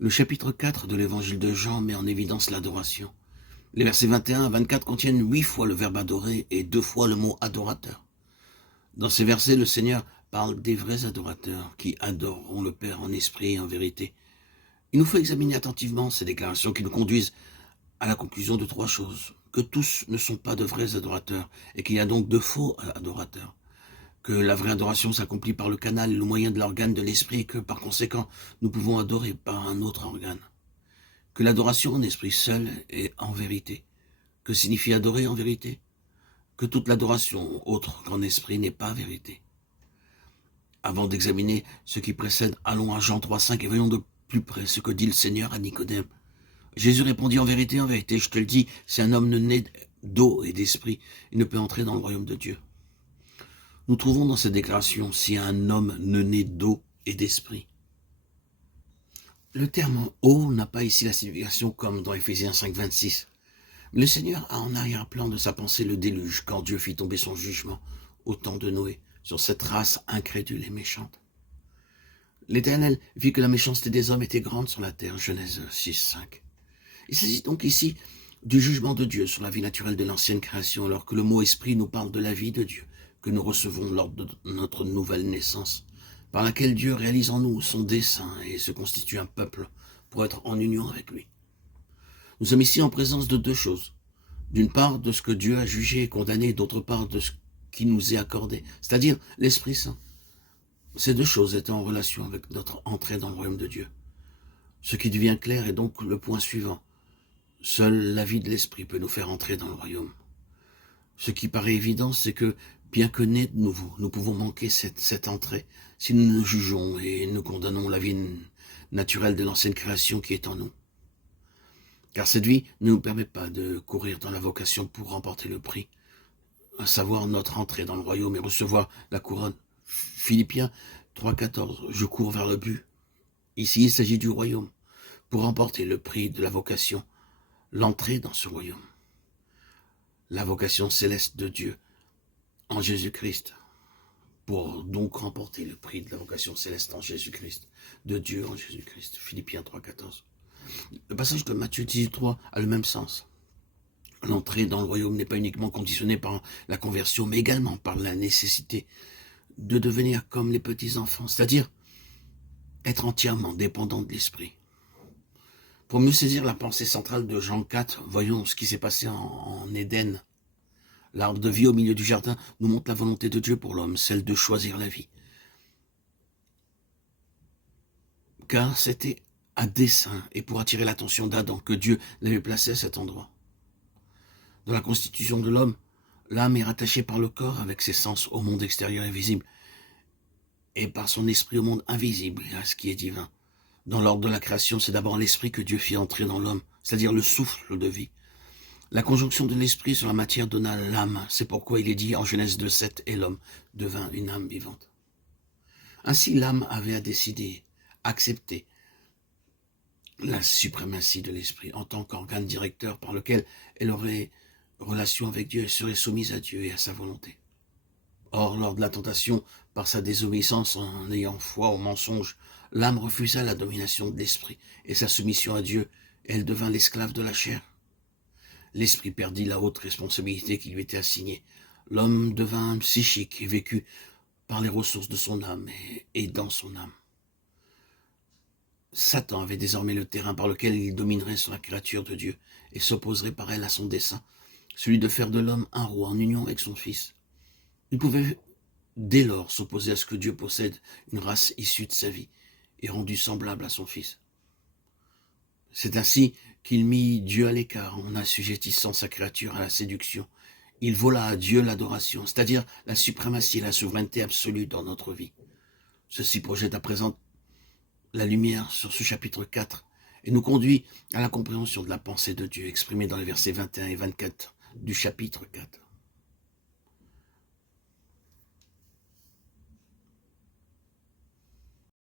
Le chapitre 4 de l'évangile de Jean met en évidence l'adoration. Les versets 21 à 24 contiennent 8 fois le verbe adorer et 2 fois le mot adorateur. Dans ces versets, le Seigneur parle des vrais adorateurs qui adoreront le Père en esprit et en vérité. Il nous faut examiner attentivement ces déclarations qui nous conduisent à la conclusion de 3 choses. Que tous ne sont pas de vrais adorateurs et qu'il y a donc de faux adorateurs. Que la vraie adoration s'accomplit par le canal et le moyen de l'organe de l'esprit et que par conséquent nous pouvons adorer par un autre organe. Que l'adoration en esprit seul est en vérité. Que signifie adorer en vérité? Que toute l'adoration autre qu'en esprit n'est pas vérité. Avant d'examiner ce qui précède, allons à Jean 3,5 et voyons de plus près ce que dit le Seigneur à Nicodème. Jésus répondit en vérité, je te le dis, si un homme ne naît d'eau et d'esprit, il ne peut entrer dans le royaume de Dieu. Nous trouvons dans cette déclaration, si un homme ne naît d'eau et d'esprit. Le terme eau n'a pas ici la signification comme dans Éphésiens 5,26. Mais le Seigneur a en arrière-plan de sa pensée le déluge, quand Dieu fit tomber son jugement au temps de Noé sur cette race incrédule et méchante. L'Éternel vit que la méchanceté des hommes était grande sur la terre, Genèse 6,5. Il s'agit donc ici du jugement de Dieu sur la vie naturelle de l'ancienne création, alors que le mot esprit nous parle de la vie de Dieu que nous recevons lors de notre nouvelle naissance, par laquelle Dieu réalise en nous son dessein et se constitue un peuple pour être en union avec lui. Nous sommes ici en présence de 2 choses. D'une part, de ce que Dieu a jugé et condamné, d'autre part, de ce qui nous est accordé, c'est-à-dire l'Esprit Saint. Ces 2 choses étaient en relation avec notre entrée dans le royaume de Dieu. Ce qui devient clair est donc le point suivant. Seule la vie de l'Esprit peut nous faire entrer dans le royaume. Ce qui paraît évident, c'est que, bien que nés de nouveau, nous pouvons manquer cette entrée si nous nous jugeons et nous condamnons la vie naturelle de l'ancienne création qui est en nous. Car cette vie ne nous permet pas de courir dans la vocation pour remporter le prix, à savoir notre entrée dans le royaume et recevoir la couronne. Philippiens 3,14, je cours vers le but. Ici, il s'agit du royaume, pour remporter le prix de la vocation, l'entrée dans ce royaume. La vocation céleste de Dieu en Jésus-Christ, pour donc remporter le prix de la vocation céleste en Jésus-Christ, de Dieu en Jésus-Christ. Philippiens 3,14. Le passage de Matthieu 18,3 a le même sens. L'entrée dans le royaume n'est pas uniquement conditionnée par la conversion, mais également par la nécessité de devenir comme les petits-enfants, c'est-à-dire être entièrement dépendant de l'Esprit. Pour mieux saisir la pensée centrale de Jean 4, voyons ce qui s'est passé en Éden. L'arbre de vie au milieu du jardin nous montre la volonté de Dieu pour l'homme, celle de choisir la vie. Car c'était à dessein et pour attirer l'attention d'Adam que Dieu l'avait placé à cet endroit. Dans la constitution de l'homme, l'âme est rattachée par le corps avec ses sens au monde extérieur et visible, et par son esprit au monde invisible et à ce qui est divin. Dans l'ordre de la création, c'est d'abord l'esprit que Dieu fit entrer dans l'homme, c'est-à-dire le souffle de vie. La conjonction de l'esprit sur la matière donna l'âme, c'est pourquoi il est dit en Genèse 2,7, et l'homme devint une âme vivante. Ainsi l'âme avait à décider, accepter la suprématie de l'esprit en tant qu'organe directeur par lequel elle aurait relation avec Dieu et serait soumise à Dieu et à sa volonté. Or, lors de la tentation, par sa désobéissance en ayant foi au mensonge, l'âme refusa la domination de l'esprit et sa soumission à Dieu, et elle devint l'esclave de la chair. L'esprit perdit la haute responsabilité qui lui était assignée. L'homme devint psychique et vécut par les ressources de son âme et dans son âme. Satan avait désormais le terrain par lequel il dominerait sur la créature de Dieu et s'opposerait par elle à son dessein, celui de faire de l'homme un roi en union avec son Fils. Il pouvait dès lors s'opposer à ce que Dieu possède, une race issue de sa vie et rendue semblable à son Fils. C'est ainsi qu'il mit Dieu à l'écart en assujettissant sa créature à la séduction. Il vola à Dieu l'adoration, c'est-à-dire la suprématie et la souveraineté absolue dans notre vie. Ceci projette à présent la lumière sur ce chapitre 4 et nous conduit à la compréhension de la pensée de Dieu exprimée dans les versets 21 et 24 du chapitre 4.